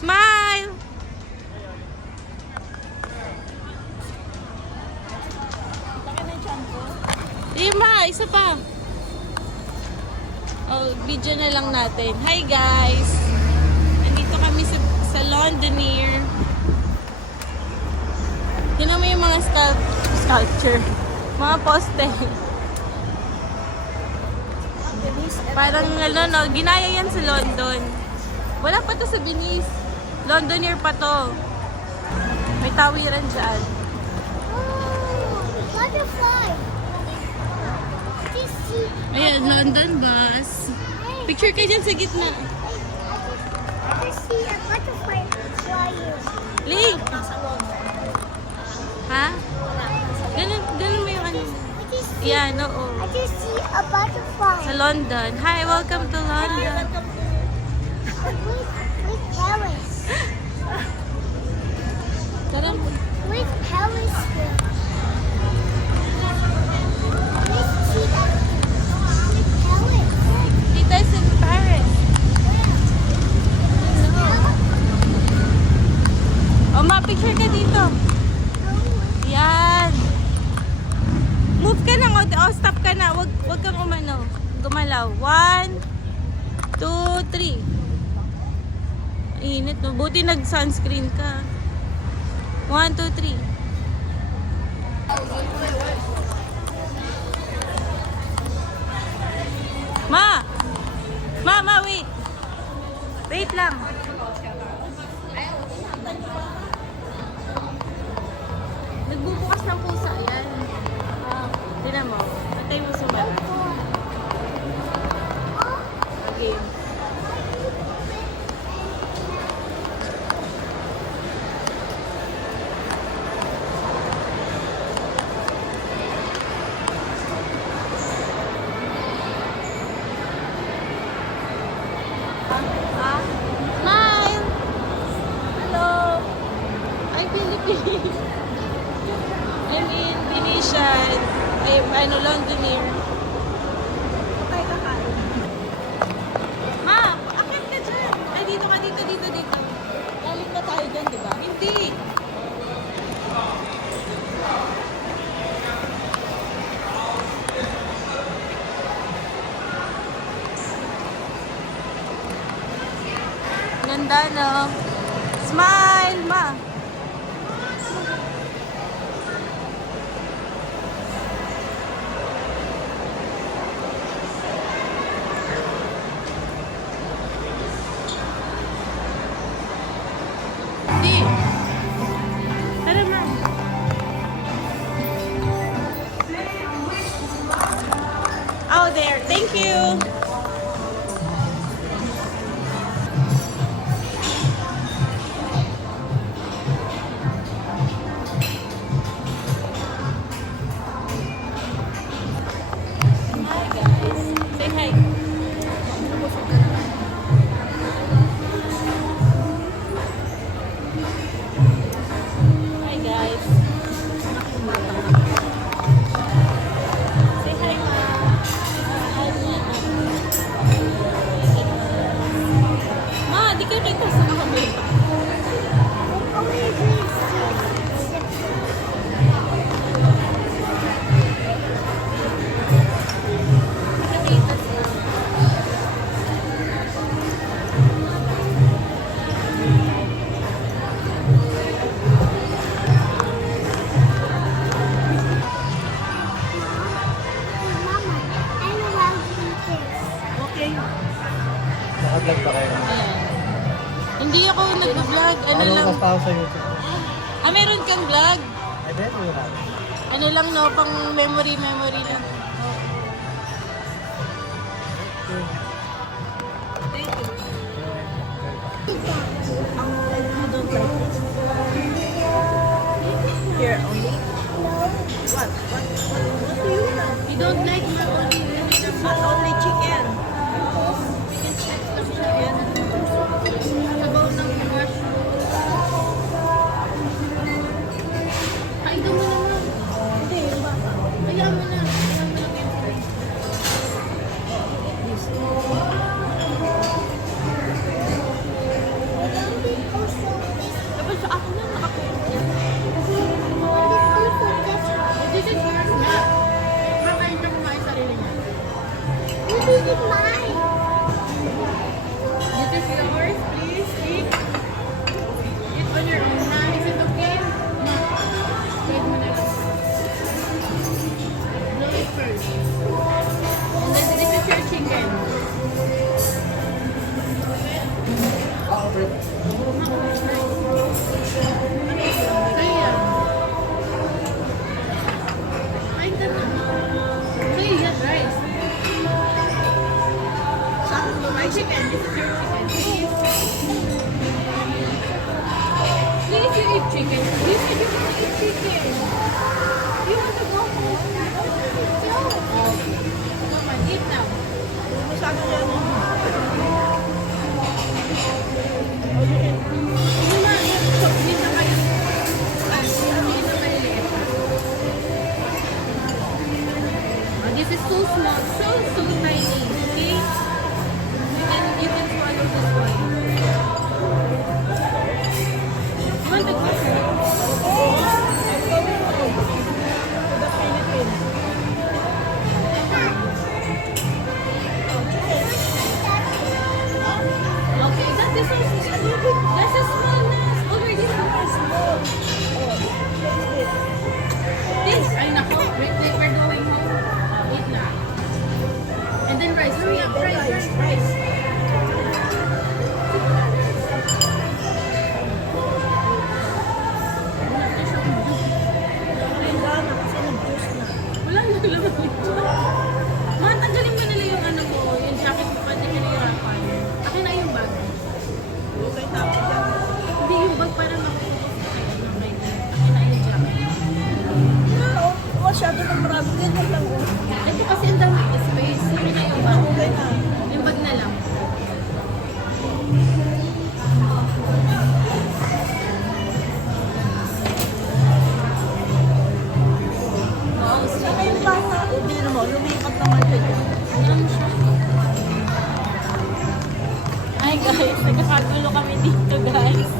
Smile! Lima, isa pa. Oh, video na lang natin. Hi guys! Nandito kami sa Londoner. Tingnan mo yung mga sculpture. Mga poste. Parang ano, no, ginaya yan sa London. Wala pa to sa Venice. Londoner pa to. May tawiran dyan. Oh, butterfly. Ayan, London bus. Picture kayo dyan sa gitna. I just see a butterfly flying. Link! Ha? Ganun mo yung ano. Yan, oo. I just see a butterfly. Sa London. Hi, welcome to London. With Paris. Tara. With Paris. Let's see that. With Paris. Dito is in Paris. O, ma-picture ka dito. Yan. Move ka na. O, stop ka na. Wag kang umano. Gumalaw. 1, 2, 3. Init, no? Buti nag-sunscreen ka. 1, 2, 3. Ma, wait. Wait lang. Nagbubukas ng pusa, yan. Tignan mo. Patay mo si Mama. Okay. Smile! Hello! I'm Philippine. I'm in Venetian. I'm Londoner. Patay ka kain. Ma! Akit ka dyan! Ay, dito ka, dito. Galing na tayo dyan, di ba? Hindi! Ganda, no? Smile, ma! Di! Tara, ma! Oh, there. Thank you! Hi guys. Say hi. Hi guys. Say hi, ma. Ma, di kayo kita sa kami. Only this. Mama, I'm allowed to eat this. Okay. Nakablog pa kayo. Ayan. Hindi ako nag-vlog. Ano lang. Mas tao sa YouTube? Meron kang vlog? Eh, then, wala. Ano lang, no? Pang memory lang. Thank you. You don't like it? Here only? What do you want? You don't like macaroni? Only chicken. Chicken. Sabaw ng mushroom. Ay, ito mo naman. Hindi, yung bata. Kaya mo na. This. chicken. You said you want to eat chicken. You want to go home? Go. Come on, eat now. Masyado yan. Ano na, eat na kayo. Eat na kayo liit. This is so small, so tiny. Okay? You can swallow this one. You want to go? Okay, that is that's a small nest. Already small. This, ay nako, wait, we're going home. Eat na. And then rice, hurry up, rice. Wala na lang ito. Matanggalin mo nila yung ano mo, yung jacket mo pa, hindi ka nahirapan. Akin na yung bag. Okay, tapos yan. Hindi yung bag para makukuha sa akin. Akin na yung jacket. Masyado ng marami. Ganyan lang. Ito kasi ang dami space. Akin na yung bag. Okay na. Yung bag na lang. Wow, Saka yung bata, hindi naman, lumipat naman siya dyan. yan siya. Ay guys, nagkakagulo kami dito guys.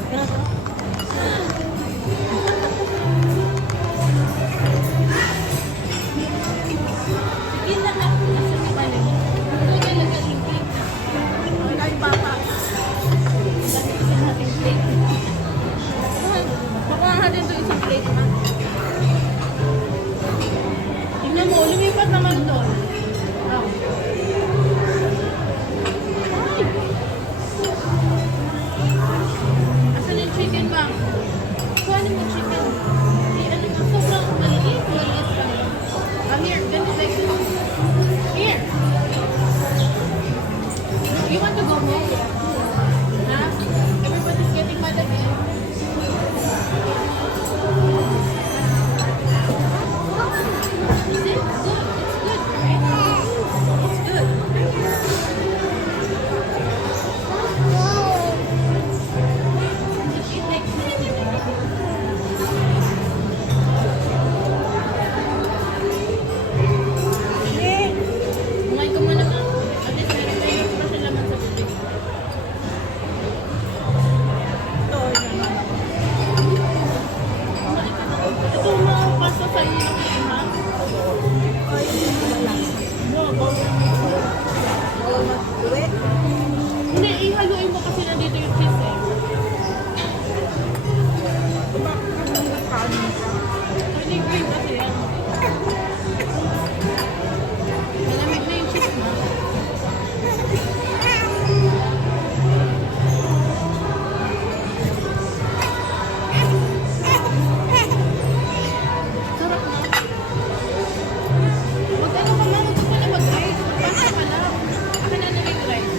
Sige na nga. Asa ni Bala? Ito talaga yung cake. Wala yung bata. Lagyan natin plate. Pakuha natin ito isang plate ha. Tingnan mo, lumipat naman doon. Oh. Ay! Asan yung chicken ba? Kuha mo chicken. Ano mo, sobrang maliit pa. Here, ganito like this. Here. You want to go home? Huh? Everybody's getting mad at me. Is it good? It's good, right? It's good. Eat like kumain ka muna ka. At least meron pa siya laman sa bibig. Ito, yan. Ito mga pasta sa inyo na kayo, ha? Ay, wala. Uwi. Hindi, ihaluin mo kasi nandito yung cheese eh. Pwede green kasi yan. Malamig na yung cheese mo. Sarap na. Mag-ano ka lang, huwag ka na mag-rice. Mag-pasta ka lang. Akin na na yung rice.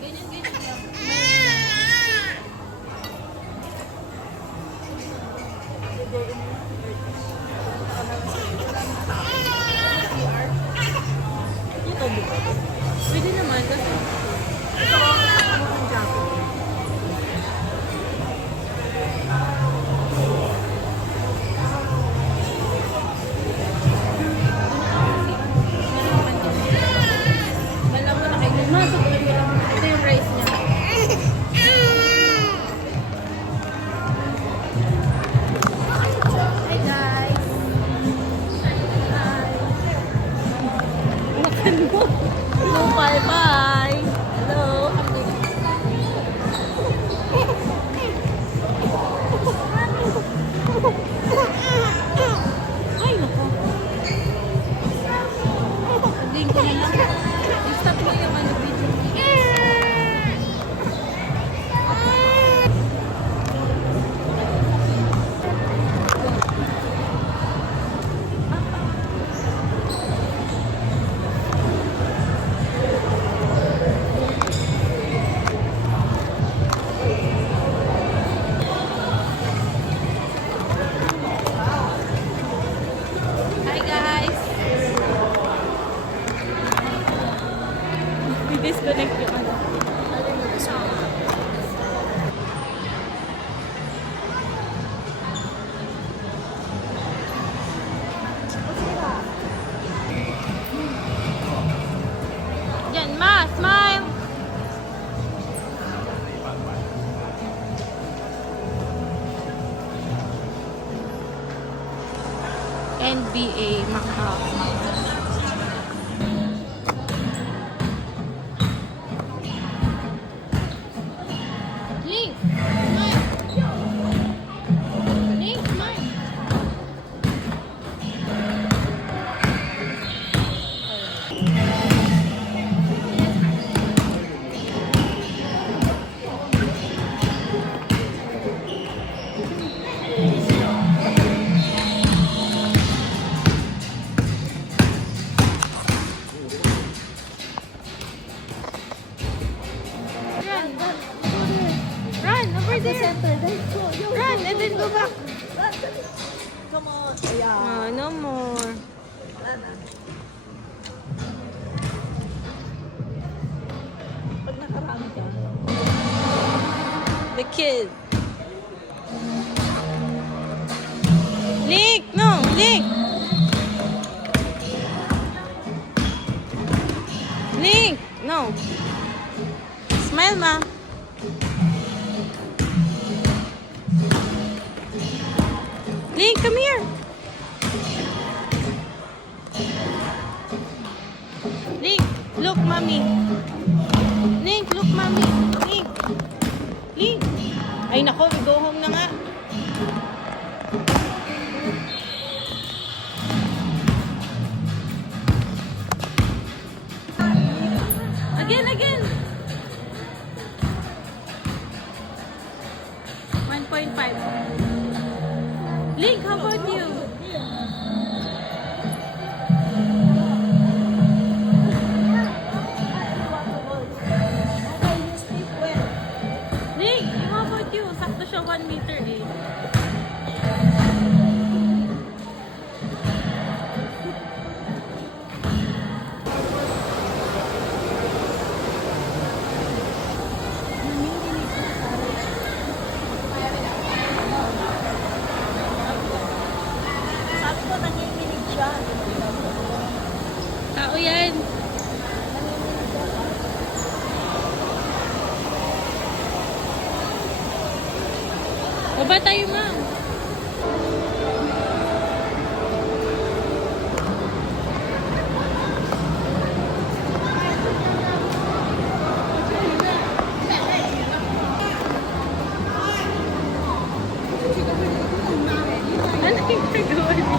Ganyan, ganyan lang. Ito, di ba? Pwede naman kasi Ito, ano ang jacket? Malam mo na kayo. Masok ko lang. Ito yung rice niya. Hi guys. Makan mo. Hello, bye-bye. Hello. Ay, naku. Hindi ko na lang. I-stop mo yung ano video. Di-disconnect yung ano. Yan, ma! Smile! NBA Macau. Link! Smile! Link, smile! Run! Run! Over there! Run! And then go back! Come on. Ayan. Oh, no more. Wala na. Pag nakarami ka. The kid. Link! No! Link! Link! No! Smile, ma. Link, come here. Link, look, mommy. Link, look, mommy. Link. Link. Ay, nako, we go home na nga. Again, again. 1.5. Link, how about you? Okay, you sleep well. Link, how about you? Sakto siya 1 meter eh. Sabi ko, nanginginig siya. Tao yan. Baba tayo, ma'am. Ano yung nagawa dito?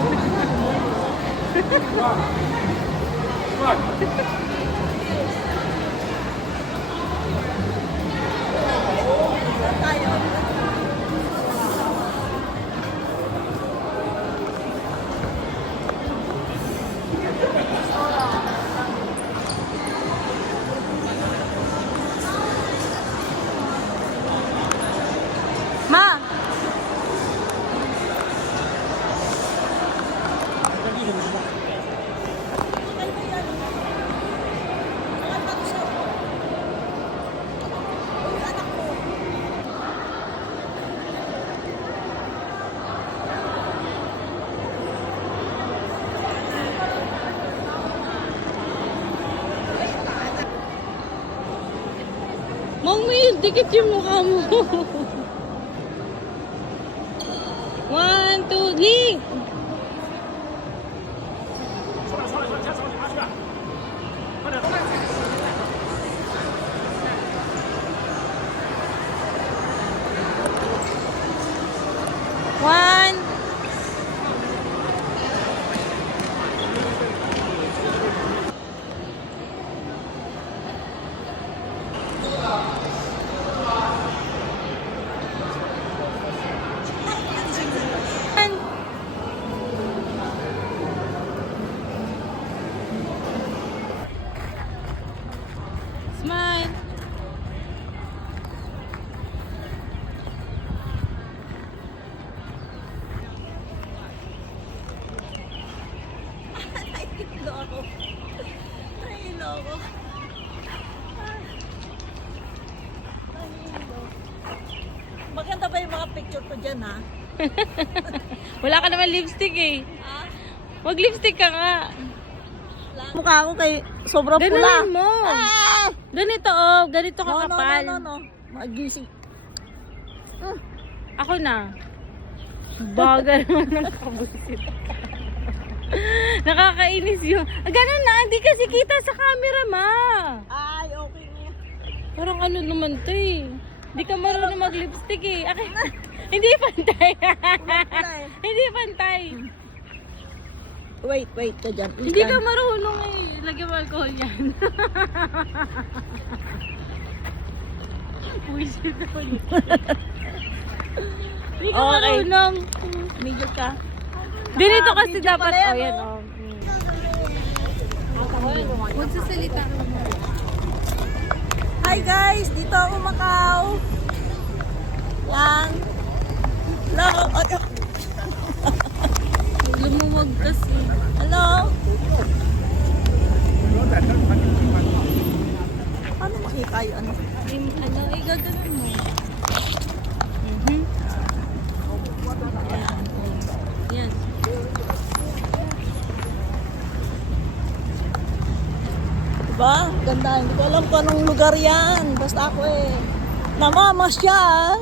Ma! Mong may dikit yung mukha mo. 1, 2, Link! One. Smile. Nahilo ako. Nahilo ako. picture ko dyan, ha? Wala ka naman lipstick eh. Wag lipstick ka nga. Mukha ko kay sobrang pula. Ganahin mo. Ganito oh, ganito kakapal. No. Magising. Ako na. Bagal naman ng kabutit. Nakakainis yun. Ganun na, hindi kasi kita sa camera, ma. Ay, okay nga. Parang ano naman to eh. Hindi ka marunong mag-lipstick eh. Hindi pantay. Hindi pantay. Wait ka dyan. Hindi ka marunong eh. Lagyan mo alcohol yan. Wisit ako nito. Hindi ka Okay. marunong. Medyo ka. Dito kasi video dapat, pala yan, oh yan oh. oh. Magsasalita ka mo. Hi guys, dito ako Macau. Yan. Hello. Lumuwag kasi. Hello. Paano makita yung ano? Ano, gaganon mo. Yan. Diba? Ganda. Hindi ko alam kung anong lugar yan. Basta ako namamasyal.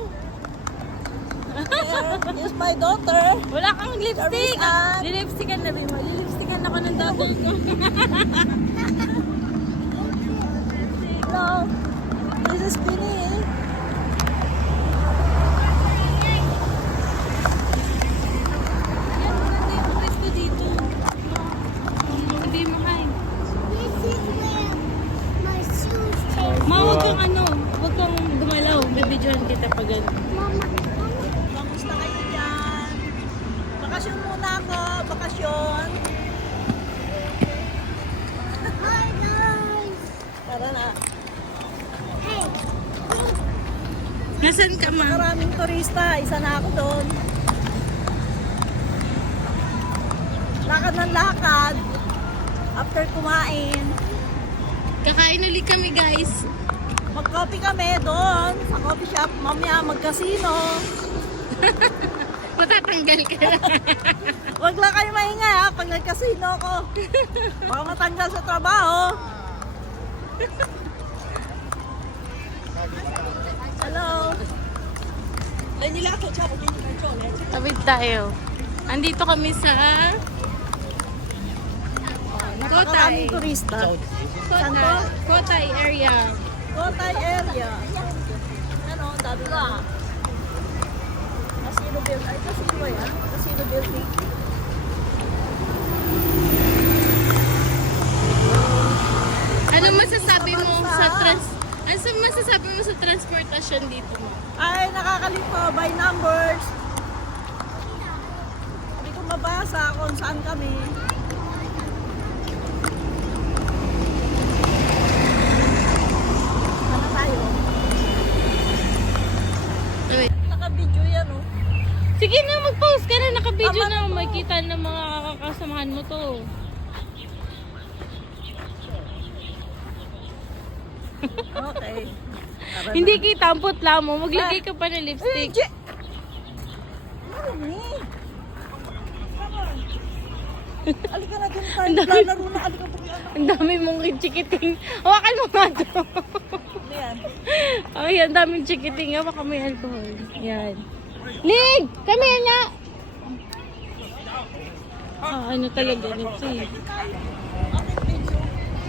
Here's my daughter. Wala kang lipstick. Karisan. Lilipstickan na rin mo. Lilipstickan ako ng double ko. Hello. This is Pinil. Yan, maganda yung pwesto dito. Sabi mo, hi. This is where my shoes take. Ma, huwag kang ano, huwag kang gumalaw. Bibidyohan kita pag ano. Mama, Kamusta kayo dyan? Bakasyon muna ako. Bakasyon. hi guys. Tara na. Hey, Nasaan ka, ma? Maraming turista. Isa na ako doon. Lakad ng lakad. After kumain. Kakain ulit kami, guys. Mag-coffee kami doon sa coffee shop. Mamaya mag-casino. Matatanggal ka na. Huwag lang kayo maingay ha pag nag-casino ko. Baka matanggal sa trabaho. Hello. Tawid tayo. Andito kami sa Napakaraming turista. Saan to? Kotay area. Kotay area. Ano, dami na. Casino building. Ay, casino ba yan? Casino building. Ano masasabi mo sa transportasyon dito mo? Ay, nakakalito by numbers. Hindi ko mabasa kung saan kami. Saan tayo? Wait. Naka-video yan, oh. Sige na, mag-post ka na. Naka-video Tama na. na. Makita ng mga kakasamahan mo to. Okay. Tara Hindi na. kita ang putla mo. Maglagay ka pa ng lipstick. Je- Ano ni? Come on. Alika na dun tayo. Laro na. Alika po yan. Ang dami mong chikiting. Hawakan mo nga to. Ano yan? Ay, ang daming chikiting. Hawakan mo yung alcohol. Yan. Nig! Come here nga! Ano talaga nito eh. Okay, video.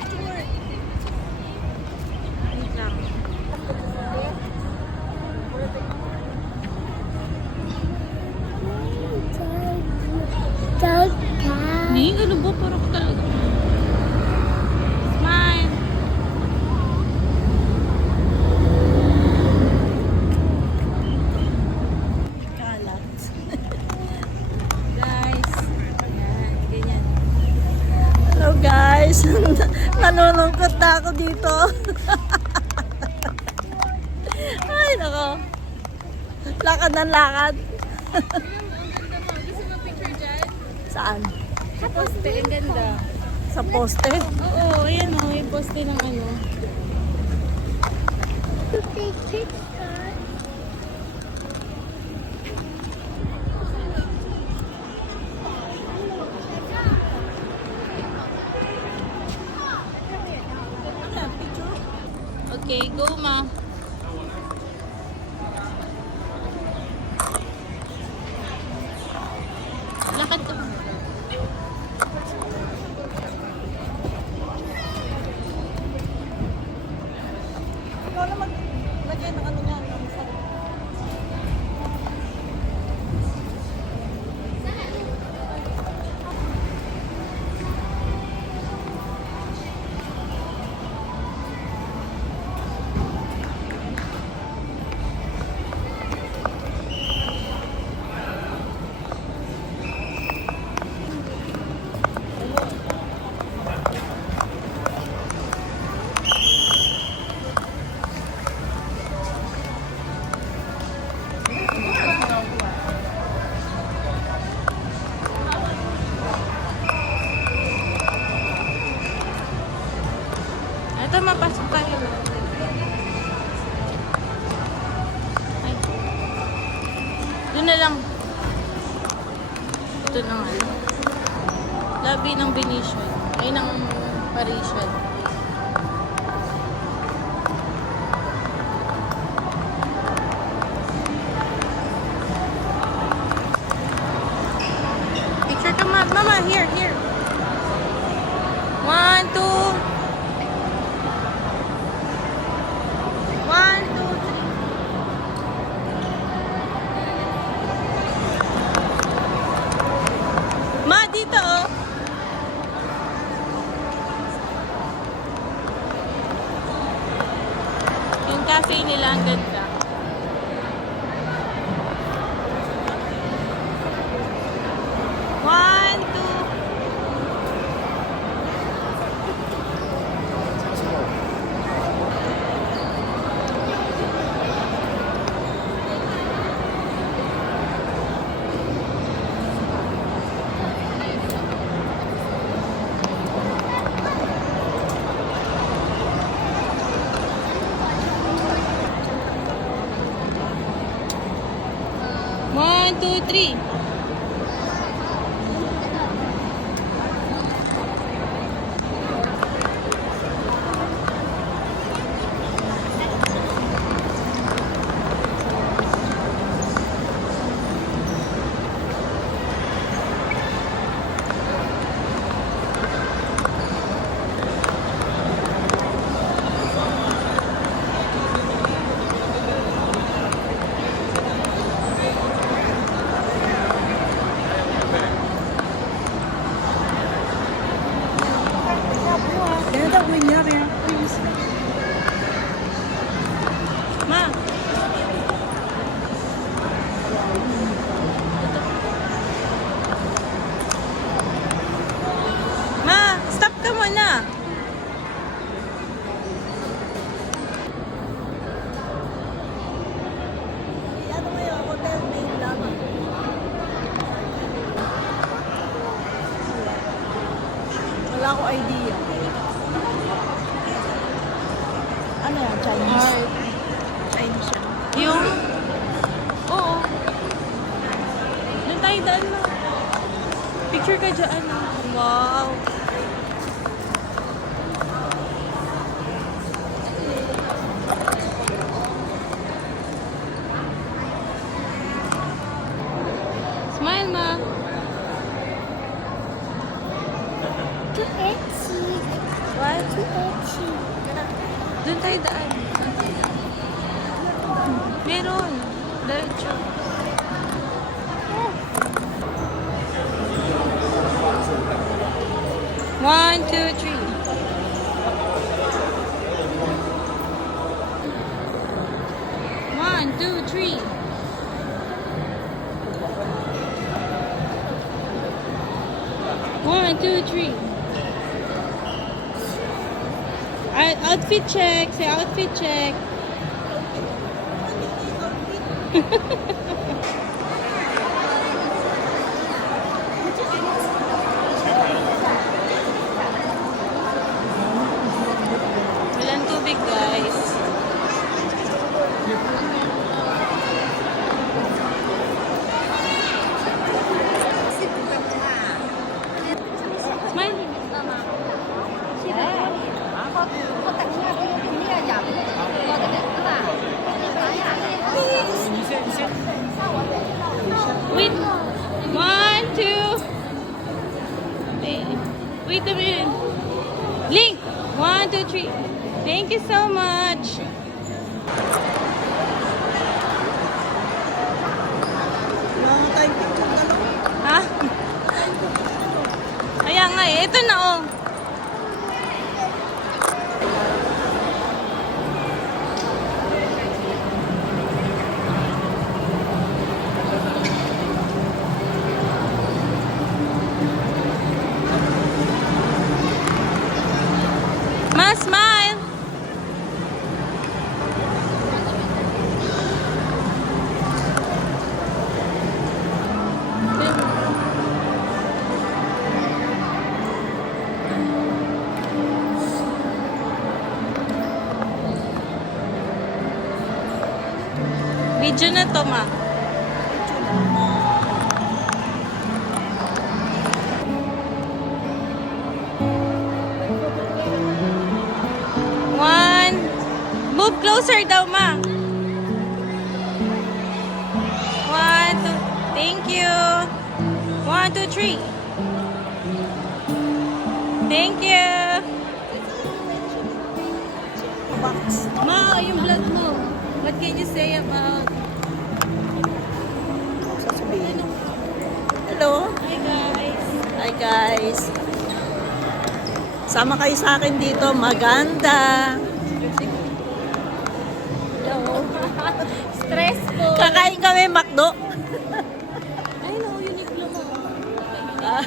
Sure. Wait lang. don't Nig, ano ba? Parang talaga. Smile! Kalat. Guys. Yan, ganyan. Hello guys. Nanunungkot na ako dito. Ay, nako. Lakad ng lakad. Gusto mo picture dyan? Saan? Sa poste, ang ganda. Sa poste? Oo, ayan o, yung poste ng ano. take pictures. Okay, go ma. Lakad ka. Ikaw na maglagay ng ano niya. ng sarap. Ito, mapasok tayo. Ay. Doon na lang. Ito na nga. Lobby ng Venetian. Ay, ng Parisian. Picture ka, mama. Here, here. 1, 2. 1, 2, 3. Ma, dito oh. Yung cafe nila ang ganda. One, two. One, two, three. Kaya daw, win niya kaya. Ma. Ma, stop ka muna. Ano ngayon, hotel name lamang. Wala ko idea. Ano yan? Chinese? Chinese yan. Yung... Oo. Doon tayo daan na. Picture ka dyan. Wow. Smile, ma. Too itchy. What? Too itchy. Doon tayo daan. Meron. Diretso. One, two, three. One, two, three. One, two, three. Outfit check. Say outfit check. Walang tubig, guys. Smile. Thank you so much. Wala nga tayong picture dalawa. Ha? Kaya nga eh. Ito na oh. Ma, smile! Video na to, ma. One. Move closer daw, ma. One, two. Thank you. 1, 2, 3. Thank you. Box. Ma, yung vlog mo. What can you say about... Sasabihin. Hello. Hi, guys. Hi guys. Sama kayo sa akin dito. Maganda. Hello. Stressful. Kakain kami McDo. Ay, no, Uniqlo mo. Ah.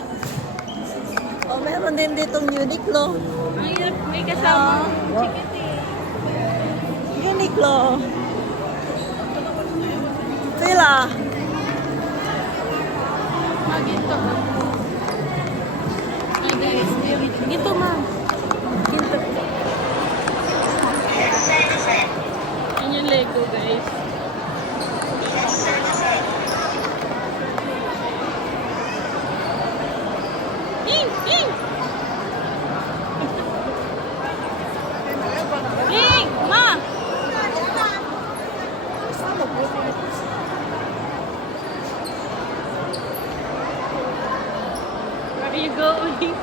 Oh, meron din ditong Uniqlo. Ang hirap, may kasama. Chicken eh. Uniqlo. Sila. Ginto. Ay, guys. Ginto, ma. Ginto. Yan yung Lego, guys. Ing! Ing! Ing! Ma! Where are you going?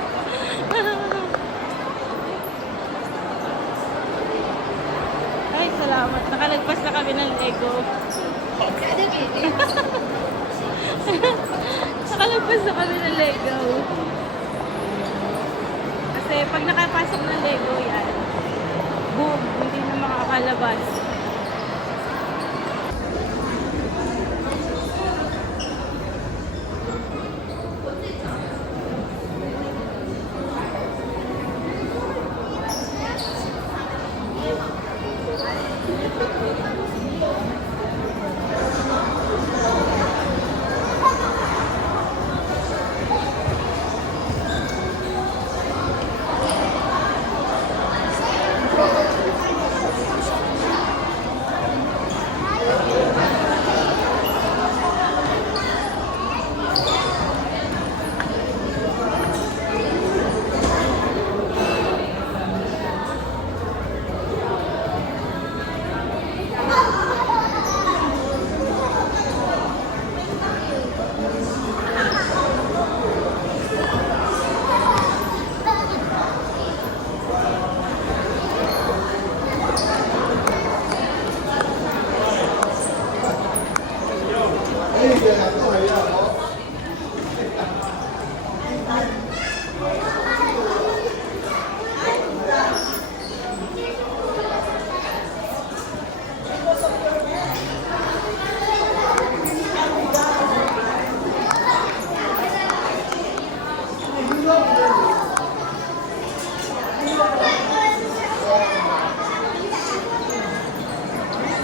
Ay, salamat. Nakalagpas na kami ng Lego. Nakalagpas na kami ng Lego. Kasi pag nakapasok ng Lego yan, boom, hindi na makakalabas.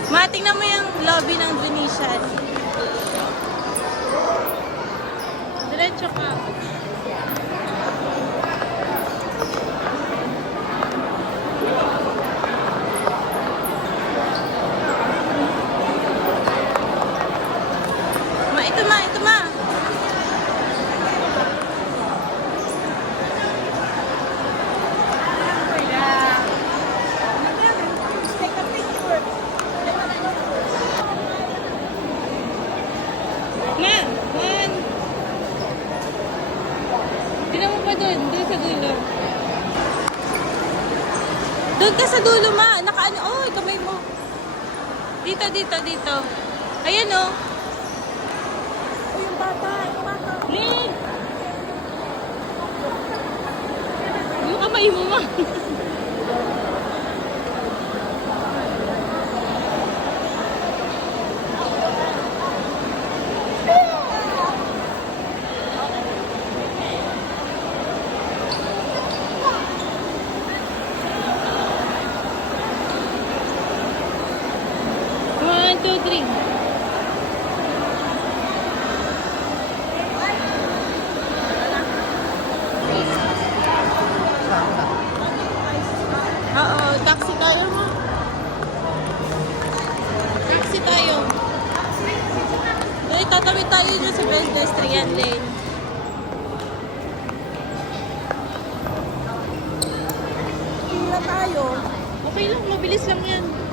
Ma, tingnan mo yung lobby ng Venetian. Diretso ka. Ma, ito ma, ito ma. Take a picture. Ma, one. Doon ka sa dulo, ma. Nakaano, oh, kamay mo. Dito, dito, dito. Ayan, oh. Oh, yung bata, yung bata. Link! Yung kamay mo, ma. One, two, three. Oo, taxi tayo mo. Taxi tayo. Eh, tatawid tayo dyan sa pedestrian lane. Tira tayo. Okay lang, mabilis lang yan.